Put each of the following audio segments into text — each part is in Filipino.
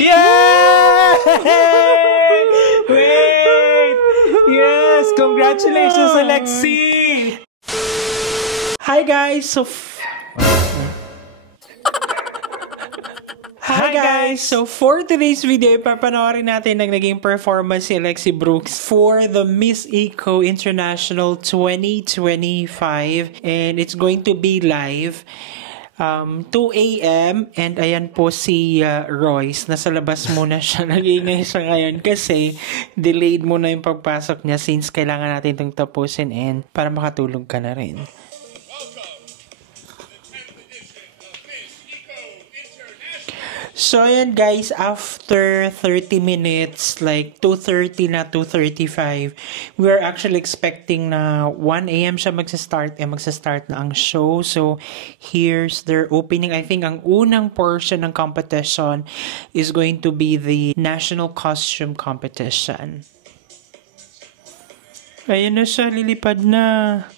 Yeah! Wait! Yes! Congratulations, Alexi! Hi guys! Hi guys! So for today's video, papanoorin natin ang naging performance si Alexi Brooks for the Miss Eco International 2025, and it's going to be live 2 a.m. and ayan po si Royce. Nasa labas muna siya. Nag-iingay siya ngayon kasi delayed muna yung pagpasok niya since kailangan natin itong tapusin and para makatulog ka na rin. So, ayan guys, after 30 minutes, like 2:30 na 2:35, we're actually expecting na 1 a.m. siya magsa-start na ang show. So, here's their opening. I think ang unang portion ng competition is going to be the National Costume Competition. Ayan na siya, lilipad na.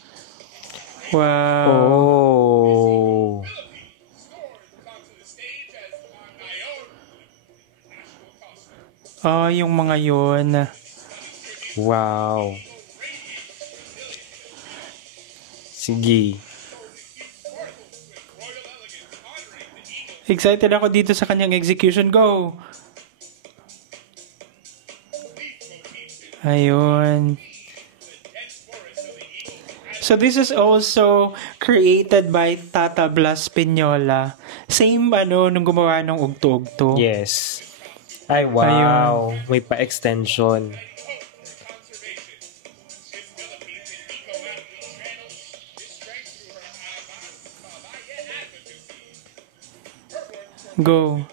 Wow. Oh. Oh, yung mga yun. Wow. Sige. Excited ako dito sa kanyang execution. Go! Ayun. So this is also created by Tata Blas Piñola. Same nung gumawa ng ugto-ugto. Yes. Ay, wow. Ayun. May pa-extension. Go.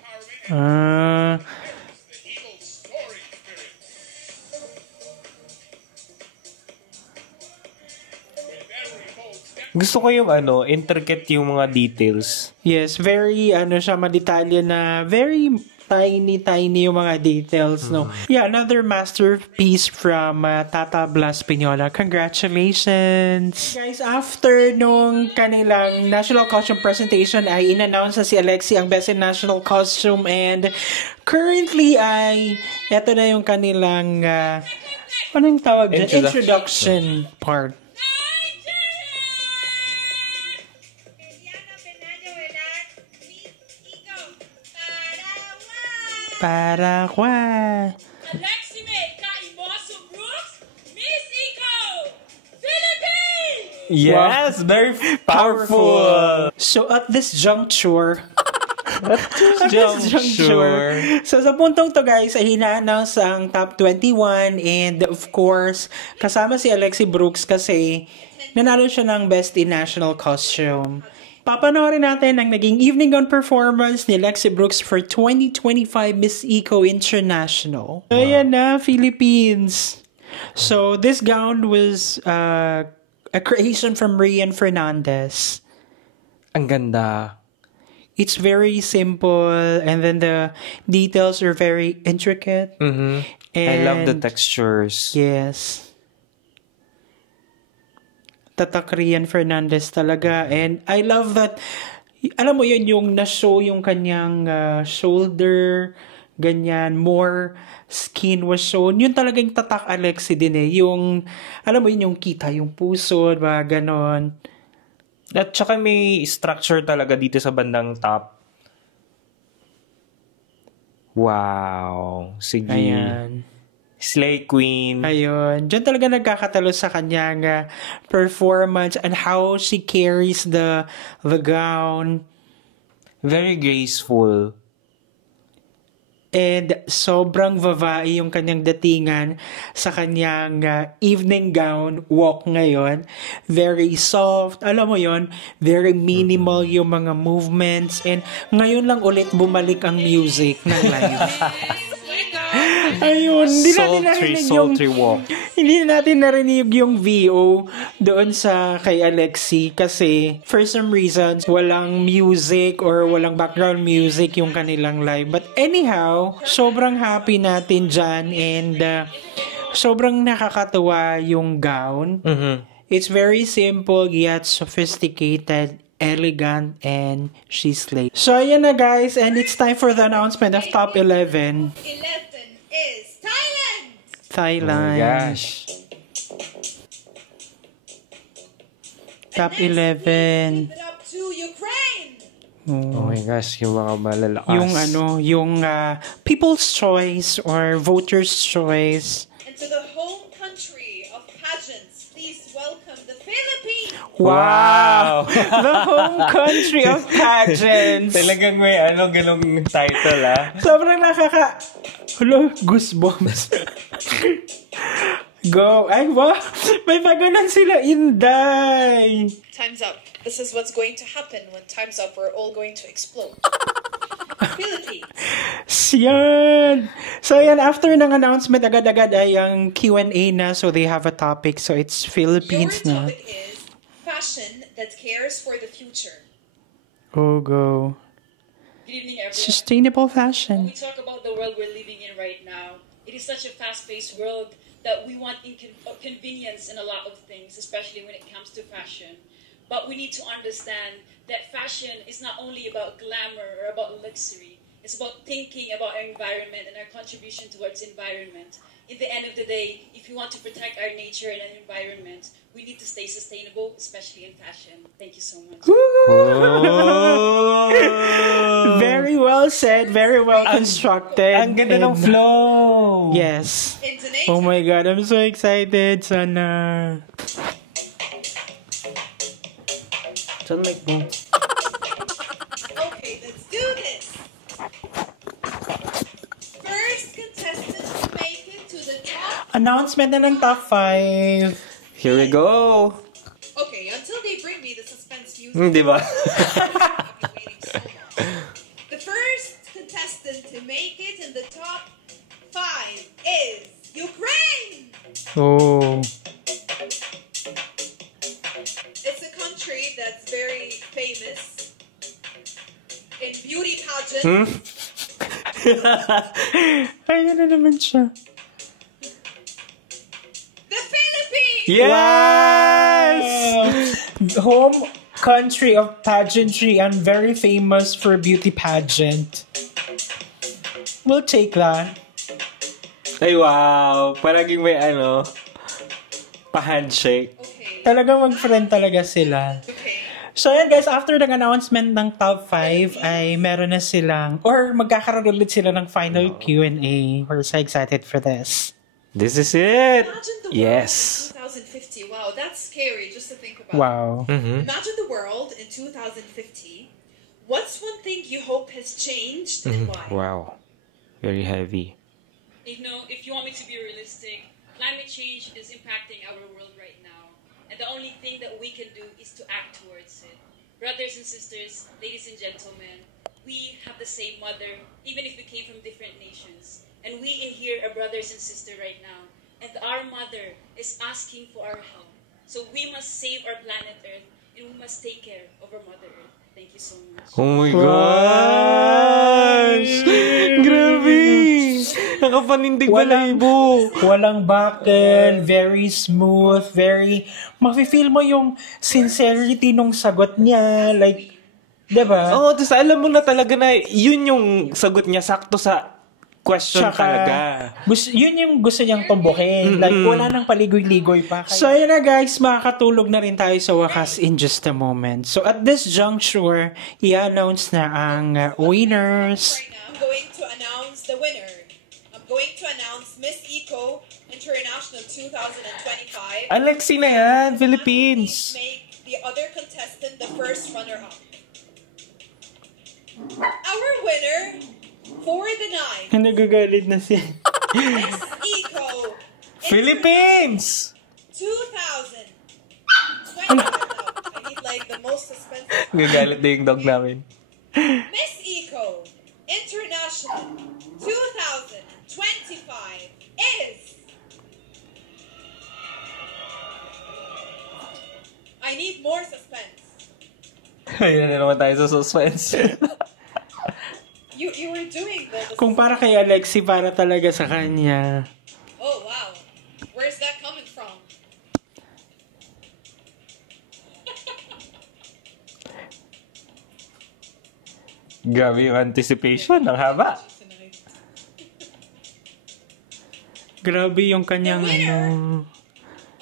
Gusto ko yung intricate yung mga details. Yes, very siya madetalye na very tiny yung mga details, no? Yeah, another masterpiece from Tata Blas Piñola. Congratulations! Guys, after nung kanilang national costume presentation ay in-announce na si Alexi ang Best in National Costume, and currently ay eto na yung kanilang anong tawag dyan? Introduction part. Paraguay. Alexi Brooks, Miss Eco, Philippines! Yes, wow. Very powerful. So at this juncture, so sa puntong to guys, ay hina-announce ang top 21, and of course, kasama si Alexi Brooks kasi nanalo siya ng Best in National Costume. Papanoorin natin ang naging evening gown performance ni Alexi Brooks for 2025 Miss Eco International. Wow. Ayan na, Philippines. So, this gown was a creation from Rian Fernandez. Ang ganda. It's very simple, and then the details are very intricate. Mm-hmm. I love the textures. Yes. Tatak Rian Fernandez talaga. And I love that, alam mo yun, yung na-show yung kanyang shoulder, ganyan, more skin was shown. Yun talagang tatak Alexi din eh. Yung, alam mo yun, yung kita, yung puso, ba, ganon. At saka may structure talaga dito sa bandang top. Wow. Sige. Ayan. Slay Queen. Ayun. Diyan talaga nagkakatalo sa kanyang performance and how she carries the gown. Very graceful. And sobrang vavai yung kanyang datingan sa kanyang evening gown walk ngayon. Very soft. Alam mo yon, very minimal yung mga movements. And ngayon lang ulit bumalik ang music ng live. Ayun, sultry walk. Hindi natin narinig yung VO doon sa kay Alexi kasi for some reasons walang music or walang background music yung kanilang live. But anyhow, sobrang happy natin dyan, and sobrang nakakatuwa yung gown. Mm-hmm. It's very simple yet sophisticated elegant, and she slayed. So, ayan na guys, and it's time for the announcement of top 11. 11 is Thailand. Thailand. Oh my gosh. Top And next, 11. Give it up to Ukraine. Oh my gosh, yung mga malalakas. Yung people's choice or voters' choice. And to the home country of pageants, please welcome the Philippines. Wow! The home country of pageants. Talagang may ganong title Sobrang Hello, goosebumps. Go. Ay, wow. May paganan sila, Inday. Time's up. This is what's going to happen when time's up. We're all going to explode. Philippines. Yan. So, yan. After ng announcement, agad-agad ay ang Q&A na. So, they have a topic. So, it's Philippines Your na. topic is fashion that cares for the future. Oh, go. Good evening, everyone. Sustainable When fashion. we talk about the world we're living in right now, it is such a fast-paced world that we want convenience in a lot of things, especially when it comes to fashion. But we need to understand that fashion is not only about glamour or about luxury. It's about thinking about our environment and our contribution towards environment. In the end of the day, if we want to protect our nature and our environment, we need to stay sustainable, especially in fashion. Thank you so much. Very well said. Very well constructed. Ang ganda ng And- flow. Yes. Indonesia. Oh my God, I'm so excited. Sana. Saan mic mo? Okay, let's do this. First contestant to make it to the top. Announcement na ng top 5. Here we go. Okay, until they bring me the suspense music. Di ba? I've been waiting so long. The first contestant to make it in the top 5 is Ukraine. Oh. It's a country that's very famous in beauty pageants. Ayun na naman siya. The Philippines. Yes! Home country of pageantry and very famous for beauty pageant. We'll take that. Ay, wow. Paraging may pa-handshake. Okay. Talagang mag-friend talaga sila. Okay. So yan guys, after ng announcement ng top 5 ay meron na silang, or magkakaroon ulit sila ng final Q&A. We're so excited for this. This is it. Imagine the world Yes. in 2050. Wow, that's scary just to think about. Wow. Imagine the world in 2050. What's one thing you hope has changed and why? Wow. Very heavy. You know, if you want me to be realistic, climate change is impacting our world right now. And the only thing that we can do is to act towards it. Brothers and sisters, ladies and gentlemen, we have the same mother, even if we came from different nations. And we in here are brothers and sisters right now. And our mother is asking for our help. So we must save our planet Earth and we must take care of our Mother Earth. Thank you so much. Oh my gosh! Grabe! Nakapanindig balahibo. Walang buckle, very smooth, very, mafe-feel mo yung sincerity nung sagot niya, like, diba? Oo, tapos alam mo na talaga na yun yung sagot niya sakto sa question talaga. Yun yung gusto niyang tumbukin. Like, wala nang paligoy-ligoy pa. So, yun na guys, makakatulog na rin tayo sa wakas in just a moment. So, at this juncture, i-announce na ang winners. Right now, I'm going to announce the winner. I'm going to announce Miss Eco International 2025. Alexi na yan, Philippines. Make the other contestant the first runner-up. Our winner for the night, Nagagalit na siya. Miss Eco Philippines! 2025. Now, I need like the most suspense. Gagalit na yung dog namin. Miss Eco International 2025 is... I need more suspense. Ayun na naman tayo sa suspense. You were doing the Kung para kay Alexi, para talaga sa kanya. Oh wow, where's that coming from? Grabe yung anticipation. Ang haba. Grabe yung kanyang The winner ano.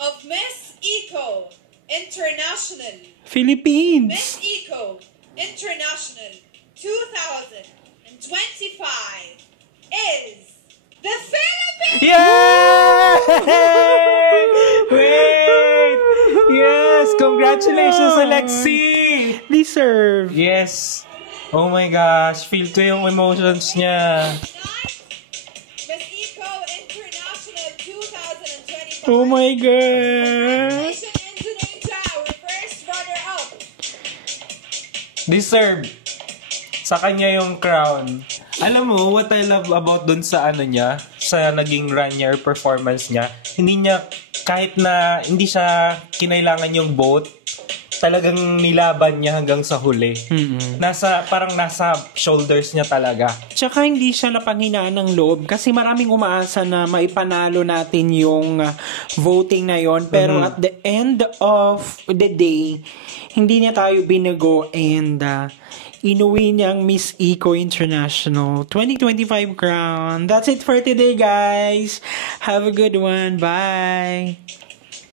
of Miss Eco International. Philippines! Miss Eco International 2025 is the Philippines! Yay! Wait! Yes! Congratulations, Alexi! Deserve! Yes! Oh my gosh, feel ko yung emotions niya. Miss Eco International 2025. Oh my God! Congratulations, Indonesia, our first runner-up. Deserve. Sa kanya yung crown. Alam mo, what I love about dun sa ano niya, sa naging run niya or performance niya, hindi niya, kahit na hindi siya kinailangan yung boat, talagang nilaban niya hanggang sa huli. Parang nasa shoulders niya talaga. Tsaka hindi siya napanghinaan ng loob kasi maraming umaasa na maipanalo natin yung voting na yon. Pero at the end of the day, hindi niya tayo binago and inuwi niyang Miss Eco International 2025 crown. That's it for today, guys. Have a good one. Bye.